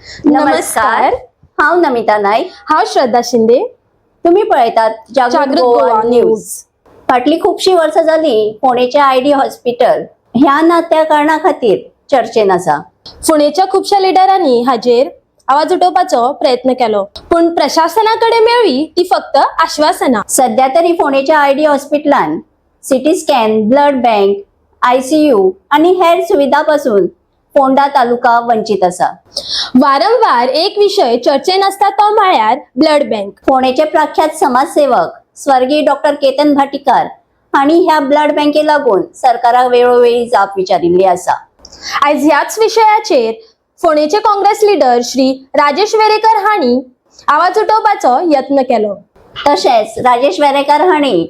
नमस्कार. हांव नमिता नाईक. हांव श्रद्धा शिंदे. तुम्ही पळयतात जागृत गोवा न्यूज. फाटली खूबशीं वर्सां जालीं फोंडेच्या आयडी हॉस्पिटल ह्या ना त्या कारणां खातीर चर्चेन आसा. फोंडेच्या खुबश्या लिडरांनी हाजेर आवाज उठोवपाचो प्रयत्न केलो, पूण प्रशासनाकडे मेळ्ळी ती फक्त आश्वासनां. सध्या तरी फोंडेच्या आयडी हॉस्पिटलान CT scan, blood bank, ICU आनी हेर सुविधा पासून फोंडा तालुका वंचीत आसा. वारंवार एक विशय चर्चेन आसता तो म्हळ्यार ब्लड बँक. फोंडेचे प्रख्यात समाजसेवक स्वर्गीय डॉक्टर केतन भाटीकार हांणी ह्या ब्लड बँके लागून सरकाराक वेळोवेळी जाप विचारिल्ली आसा. आयज ह्याच विशयाचेर फोंडेचे काँग्रेस लीडर श्री राजेश वेरेकर हांणी आवाज उठोवपाचो यत्न केलो. तशेंच राजेश वेरेकर हांणी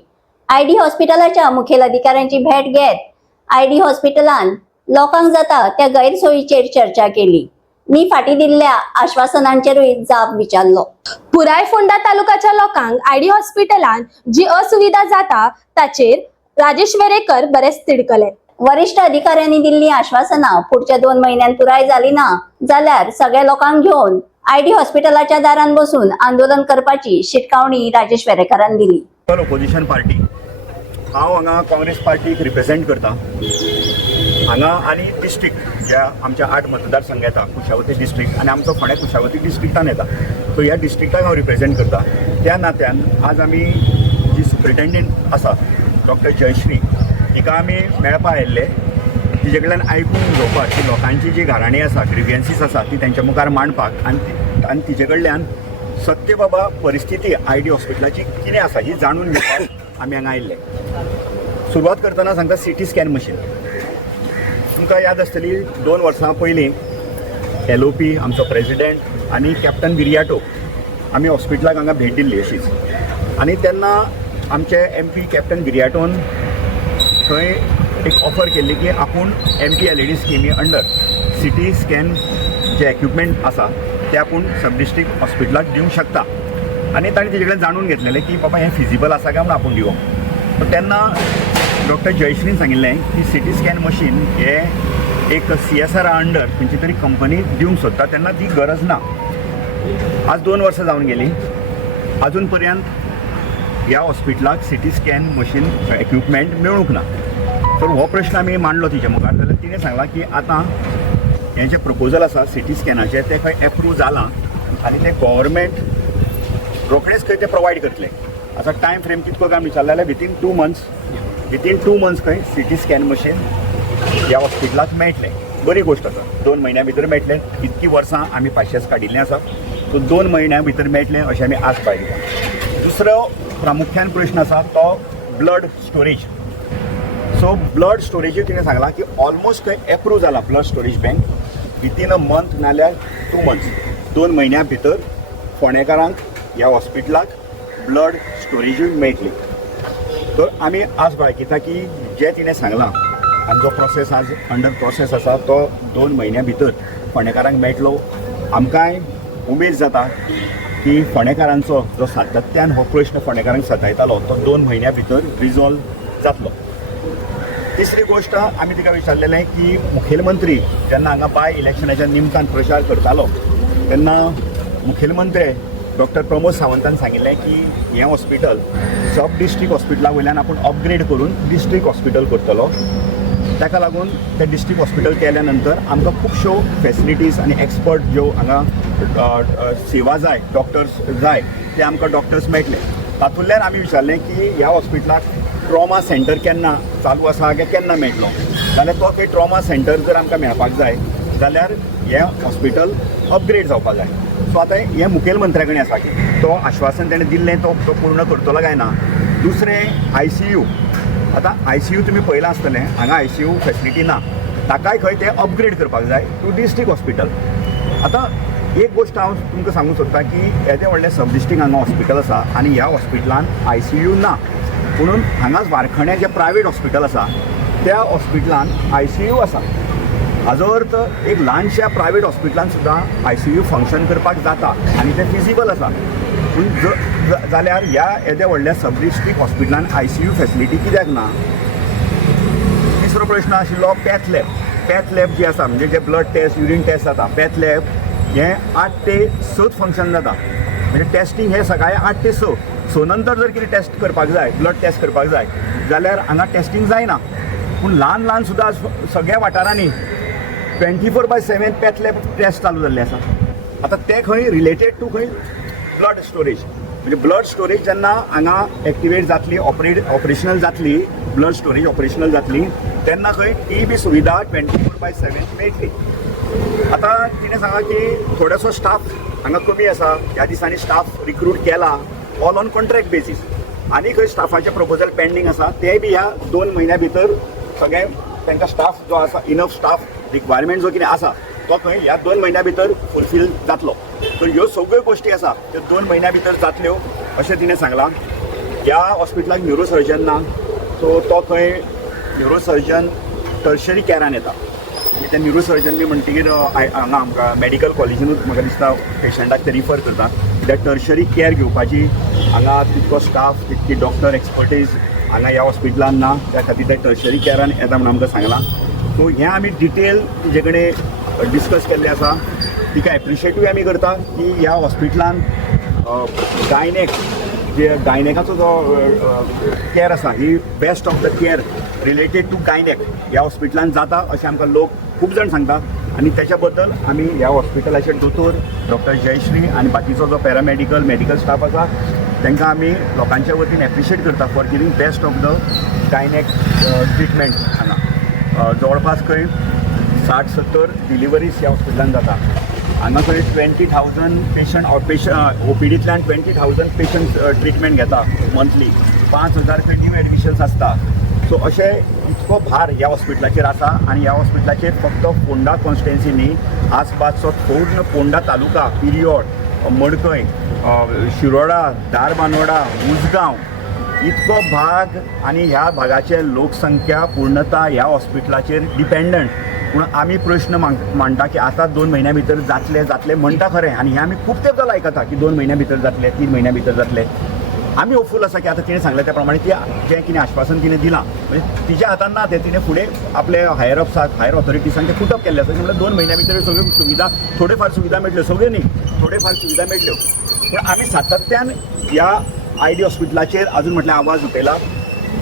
आयडी हॉस्पिटलाच्या मुखेल अधिकाऱ्यांची भेट घेत आयडी हॉस्पिटलान लोकांक जाता त्या गैरसोयीचेर चर्चा केली. मी फाटीं दिल्ल्या आश्वासनांचेरूय जाप विचारलो. पुराय फोंडा तालुकाच्या लोकांक आयडी हॉस्पिटलान जी असुविधा जाता ताचेर राजेश वेरेकर बरेच तिडकले. वरिष्ठ अधिकाऱ्यांनी दिल्ली आश्वासनां पुढच्या 2 म्हयन्यांत पुराय जाली ना जाल्यार सगळ्या लोकांक घेवन आयडी हॉस्पिटलाच्या दारान बसून आंदोलन करपाची शिटकावणी राजेश वेरेकरान दिली. ऑपोजिशन पार्टी हांव हांगा काँग्रेस पार्टीक रिप्रेझेंट करता हांगा आनी डिस्ट्रिक्ट ज्या आमच्या 8 मतदारसंघ येता, कुशावती डिस्ट्रिक्ट आनी आमचो फोंड्या कुशावती डिस्ट्रिक्टान येता, सो ह्या डिस्ट्रिक्टाक हांव रिप्रेझेंट करता. त्या नात्यान आज आमी जी सुप्रिटेंडंट आसा डॉक्टर जयश्री हिका आमी मेळपा आयिल्ले, तिजे कडल्यान आयकून घेवपाक की लोकांची जी घराणी आसा, ग्रिवियन्सीस आसा ती तेंच्या मुखार मांडपाक आनी तिजे कडल्यान सत्य बाबा परिस्थिती आयडी हॉस्पिटलाची कितें आसा ही जाणून घेवपाक आमी हांगा आयिल्ले. सुरवात करतना सांगता सिटी स्कॅन मशीन. तुमकां याद आसतली 2 वर्सां पयलीं LOP आमचो प्रेसिडेंट आनी कॅप्टन बिरियाटो आमी हॉस्पिटलाक हांगा भेट दिल्ली अशीच, आनी तेन्ना आमचे MP कॅप्टन बिरियाटोन थंय एक ऑफर केल्ली की आपूण MP LED स्किमी अंडर सिटी स्कॅन जे इक्विपमेंट आसा ते आपूण सब डिस्ट्रिक्ट हॉस्पिटलाक दिवंक शकता. आनी ताणें तेजे कडेन जाणून घेतलेलें की बाबा हें फिजिबल आसा काय म्हणून आपूण दिवं. सो तेन्ना डॉक्टर जयश्रीन सांगिल्लें की सिटी स्कॅन मशीन हे एक CSR अंडर खंयची तरी कंपनी दिवंक सोदता, तेन्ना ती गरज ना. आज 2 वर्सां जावन गेली, अजून पर्यंत ह्या हॉस्पिटलाक सिटी स्कॅन मशीन इक्विपमेंट मेळूंक ना. तर हो प्रश्न आमी मांडलो तिचे मुखार, जाल्यार तिणें सांगलां की आतां हें जें प्रपोजल आसा सिटी स्कॅनाचें तें खंय एप्रूव जालां आनी तें गव्हर्मेंट रोखडेंच खंय तें प्रोवायड करतलें. आतां टायम फ्रेम कितको काय विचारलें जाल्यार विथीन 2 मंथ्स खंय सिटी स्कॅन मशीन ह्या हॉस्पिटलाक मेळटलें. बरी गोश्ट आसा, 2 म्हयन्या भितर मेळटलें. इतकी वर्सां आमी पाशयेस काडिल्लें आसा, सो 2 म्हयन्या भितर मेळटलें अशें आमी आस बाळगिता. दुसरो प्रामुख्यान प्रश्न आसा तो ब्लड स्टोरेज. सो ब्लड स्टोरेजीक तिणें सांगलां की ऑलमोस्ट खंय एप्रूव जाला blood storage bank within a month नाल्यार 2 मंथ्स, 2 म्हयन्या भितर फोंडेकारांक ह्या हॉस्पिटलाक ब्लड स्टोरेजूय मेळटली. तर आमी आस बाळगिता की जें तिणें सांगलां आनी जो प्रोसेस आज अंडर प्रोसेस आसा तो 2 म्हयन्या भितर फोंडेकारांक मेळटलो. आमकांय उमेद जाता की फोंडेकारांचो जो सातत्यान हो प्रश्न फोंडेकारांक सतायतालो तो 2 म्हयन्या भितर रिजॉल्व जातलो. तिसरी गोश्ट आमी तिका विचारलेलें की मुखेलमंत्री जेन्ना हांगा बाय इलेक्शनाच्या निमतान प्रचार करतालो तेन्ना मुखेलमंत्री डॉक्टर प्रमोद सावंतान सांगिल्लें की हें हॉस्पिटल सब डिस्ट्रिक्ट हॉस्पिटला वयल्यान आपूण अपग्रेड करून डिस्ट्रिक्ट हॉस्पिटल करतलो. ताका लागून तें डिस्ट्रिक्ट हॉस्पिटल केल्या नंतर आमकां खुबश्यो फॅसिलिटीज आनी एक्सपर्ट ज्यो हांगा सेवा जाय, डॉक्टर्स जाय ते आमकां डॉक्टर्स मेळटले. तातूंतल्यान आमी विचारलें की ह्या हॉस्पिटलाक ट्रॉमा सेंटर केन्ना चालू आसा काय केन्ना मेळटलो, जाल्यार तो थंय ट्रॉमा सेंटर जर आमकां मेळपाक जाय जाल्यार हें हॉस्पिटल अपग्रेड जावपाक जाय. सो आतां हें मुखेलमंत्र्या कडेन आसा की तो आश्वासन तेणें दिल्लें तो पूर्ण करतलो काय ना. दुसरें ICU. आतां ICU तुमी पळयलां आसतलें, हांगा ICU फॅसिलिटी ना, ताकाय खंय तें अपग्रेड करपाक जाय टू डिस्ट्रिक्ट हॉस्पिटल. आतां एक गोश्ट हांव तुमकां सांगूंक सोदतां की येदें व्हडलें सब डिस्ट्रिक्ट हांगा हॉस्पिटल आसा आनी ह्या हॉस्पिटलान ICU ना, म्हणून हांगाच वारखण्या जें प्रायवेट हॉस्पिटल आसा त्या हॉस्पिटलान ICU आसा. हाजो अर्थ एक ल्हानशा प्रायवेट हॉस्पिटलान सुद्दां ICU फंक्शन करपाक जाता आनी तें फिजिबल आसा. पूण जाल्यार ह्या येद्या व्हडल्या सब डिस्ट्रिक्ट हॉस्पिटलान ICU फॅसिलिटी कित्याक ना. तिसरो प्रश्न आशिल्लो पॅथ लॅब. पॅथ लॅब जी आसा म्हणजे जे ब्लड टेस्ट, युरीन टेस्ट जाता, पॅथ लॅब हे 8 ते 6 फंक्शन जाता. म्हणजे टेस्टिंग हे सकाळी 8 ते 6 नंतर जर कितें टेस्ट करपाक जाय, ब्लड टेस्ट करपाक जाय जाल्यार हांगा टेस्टिंग जायना. पूण ल्हान ल्हान सुद्दां सगळ्या वाठारांनी 24/7 पेतले टेस्ट चालू जाल्ले आसा. आतां ते खंय रिलेटेड टू खंय ब्लड स्टोरेज. म्हणजे ब्लड स्टोरेज जेन्ना हांगा एक्टिवेट जातली, ऑपरेशनल जातली, ब्लड स्टोरेज ऑपरेशनल जातली, तेन्ना खंय ती बी सुविधा 24/7 मेळटली. आतां कितें सांगा की थोडोसो स्टाफ हांगा कमी आसा. ह्या दिसांनी स्टाफ रिक्रूट केला ऑल ऑन कॉन्ट्रॅक्ट बेसीस. आनी खंय स्टाफाचे प्रपोजल पेंडींग आसा ते बी ह्या 2 म्हयन्या भितर सगळे तांकां स्टाफ जो आसा, इनफ स्टाफ रिक्वायरमेंट जो कितें आसा तो खंय ह्या 2 म्हयन्या भितर फुलफील जातलो. तर ह्यो सगळ्यो गोश्टी आसा त्यो 2 म्हयन्या भितर जातल्यो अशें तिणें सांगलां. ह्या हॉस्पिटलाक न्युरोसर्जन ना, सो तो खंय न्युरोसर्जन टर्शरी कॅरान येता. आनी ते न्युरोसर्जन बी म्हणटकीर हांगा आमकां मेडिकल कॉलेजीनूच म्हाका दिसता पेशंटाक ते रिफर करता. त्या टर्शरी कॅर घेवपाची हांगा तितको स्टाफ, तितकी डॉक्टर एक्सपर्टीज हांगा ह्या हॉस्पिटलान ना. त्या खातीर ते टर्शरी कॅरान येता म्हणून आमकां सांगलां. सो हें आमी डिटेल तिजे कडेन डिस्कस केल्लें आसा. तिका एप्रिशिएटूय आमी करता की ह्या हॉस्पिटलान गायनेक जे गायनेकाचो जो कॅर आसा ही best of the care related to gynaec ह्या हॉस्पिटलान जाता अशें आमकां लोक खूब जाण सांगता. आनी त्याच्या बद्दल आमी ह्या हॉस्पिटलाचे दोतोर डॉक्टर जयश्री आनी बाकीचो जो पॅरामेडिकल मेडिकल स्टाफ आसा तांकां आमी लोकांच्या वतीन एप्रिशिएट करता for giving best of the gynaec treatment. हांगा जवळपास खंय 60-70 डिलिव्हरीज ह्या हॉस्पिटलान जाता. हांगा खंय 20,000 पेशंट ओपीडींतल्यान 20,000 पेशंट ट्रिटमेंट घेता मंथली. 5,000 खंय न्यू एडमिशन्स आसता. सो अशें इतको भार ह्या हॉस्पिटलाचेर आसा. आनी ह्या हॉस्पिटलाचेर फक्त फोंडा कॉन्स्टिट्युएन्सी न्ही, आसपासचो पूर्ण फोंडा तालुका, पिरियोड, मडकय, शिरोडा, धारबांदोडा, उजगांव इतको भाग आनी ह्या भागाचे लोकसंख्या पूर्णता ह्या हॉस्पिटलाचेर डिपेंडंट. पूण आमी प्रश्न मांडटा की आतां 2 म्हयन्या भितर जातले म्हणटा खरें. आनी हें आमी खूब तेंप जालां आयकता की 2 म्हयन्या भितर जातले, 3 म्हयन्या भितर जातले. आमी होपफूल आसा की आतां तिणें सांगलें त्या प्रमाणे ती जें कितें आश्वासन तिणें दिलां म्हणजे तिच्या हातान ना तें तिणें फुडें आपले हायर अप्साक, हायर ऑथॉरिटीजांक तें पुटअप केल्लें आसा. म्हणल्यार 2 म्हयन्या भितर सगळ्यो सुविधा, थोड्यो सुविधा मेळटल्यो, सगळ्यो न्ही, थोड्यो सुविधा मेळटल्यो. पूण आमी सातत्यान ह्या आयडी हॉस्पिटलाचेर अजून म्हटल्यार आवाज उठयला.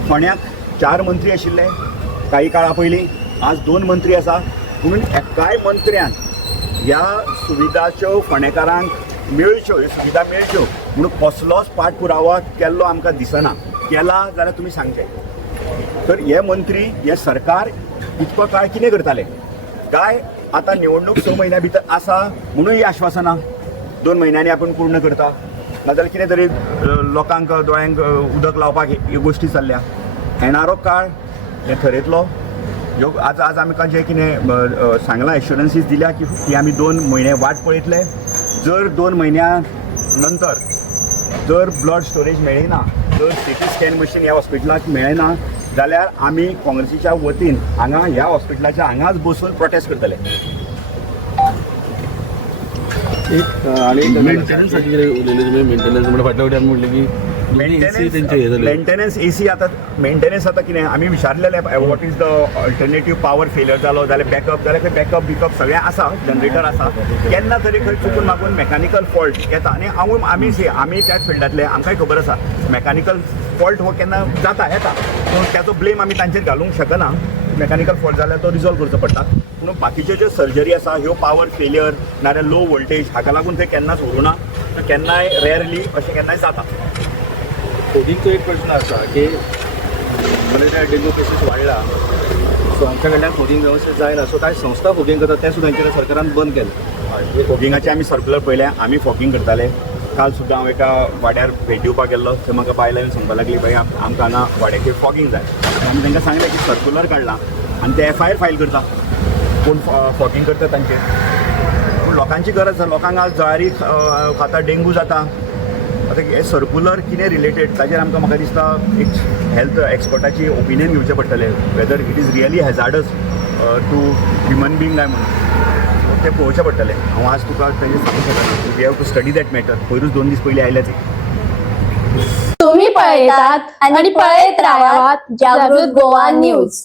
फोंड्याक 4 मंत्री आशिल्ले काही काळा पयलीं, आज 2 मंत्री आसा. पूण एकाय मंत्र्यान ह्या सुविधाच्यो फोंडेकारांक मेळच्यो, ह्यो सुविधा मेळच्यो म्हणून कसलोच पाठपुरावो केल्लो आमकां दिसना. केला जाल्यार तुमी सांगचें. तर हे मंत्री, हे सरकार इतको काळ कितें करताले काय आतां निवडणूक 6 म्हयन्या भितर आसा म्हणून ही आश्वासनां 2 म्हयन्यांनी आपण पूर्ण करता, नाजाल्यार कितें तरी लोकांक दोळ्यांक उदक लावपाक ह्यो गोश्टी चल्ल्या. येणारो काळ हें ठरयतलो. ह्यो आज आमकां जें कितें सांगलां, एश्युरन्सीस दिल्या की आमी 2 म्हयने वाट पळयतले. जर 2 म्हयन्या नंतर जर ब्लड स्टोरेज मेळना, जर सीटी स्कॅन मशीन ह्या हॉस्पिटलाक मेळना जाल्यार आमी काँग्रेसीच्या वतीन हांगा ह्या हॉस्पिटलाच्या हांगाच बसून प्रोटेस्ट करतले. मेंटेनन्स म्हणजे फाटल्या वटी आमी म्हणलें की मेंटेनन्स एसी मेंटेनन्स आतां कितें आमी विचारलेलें what is the alternative power failure जालो जाल्यार बॅकअप जाल्यार खंय बॅकअप बिकअप सगळें आसा, जनरेटर आसा. केन्ना तरी खंय चुकून मागून मेकॅनिकल फॉल्ट येता. आनी आमी त्याच फिल्डांतले, आमकांय खबर आसा मेकॅनिकल फॉल्ट हो केन्ना जाता येता. पूण त्याचो ब्लेम आमी तांचेर घालूंक शकना. मेकॅनिकल फॉल्ट जाल्यार तो रिजॉल्व करचो पडटा. पूण बाकीच्यो ज्यो सर्जरी आसा ह्यो पावर फेलियर नाल्यार लो वोल्टेज हाका लागून थंय केन्नाच उरूना. केन्नाय रेअरली अशें केन्नाय जाता. फोगिंगचो एक प्रश्न आसा की मलेरिया डेंग्यू केसीस वाडला, सो आमच्या कडल्यान फोगिंग वेवस्थीत जायना. सो कांय संस्था फोगिंग करता तें सुद्दां हांचेर सरकारान बंद केलें. फॉगिंगाचे आमी सर्क्युलर पळयले, आमी फॉगिंग करताले. काल सुद्दां हांव एका वाड्यार भेट दिवपाक गेल्लो. थंय म्हाका बायलां येवन सांगपाक लागली बाय आमकां हांगा वाड्याचेर फॉगिंग जाय. आमी तांकां सांगलें की सर्क्युलर काडलां आनी ते FIR फायल करता कोण फॉगिंग करता तांचेर. पूण लोकांची गरज आसा. लोकांक आज जळारी खाता, डेंगू जाता. आतां हे सर्क्युलर कितें रिलेटेड ताचेर आमकां म्हाका दिसता एक हेल्थ एक्सपर्टाची ओपिनियन घेवचें पडटलें whether it is really hazardous to human being काय म्हणून तें पळोवचें पडटलें. हांव आज तुका तेंचें सांगूंक शकना. We have to study that matter. पयरूच 2 दीस पयलीं आयल्या ती. तुम्ही पळयतात आणि पळयत राहात जागृत गोवा न्यूज.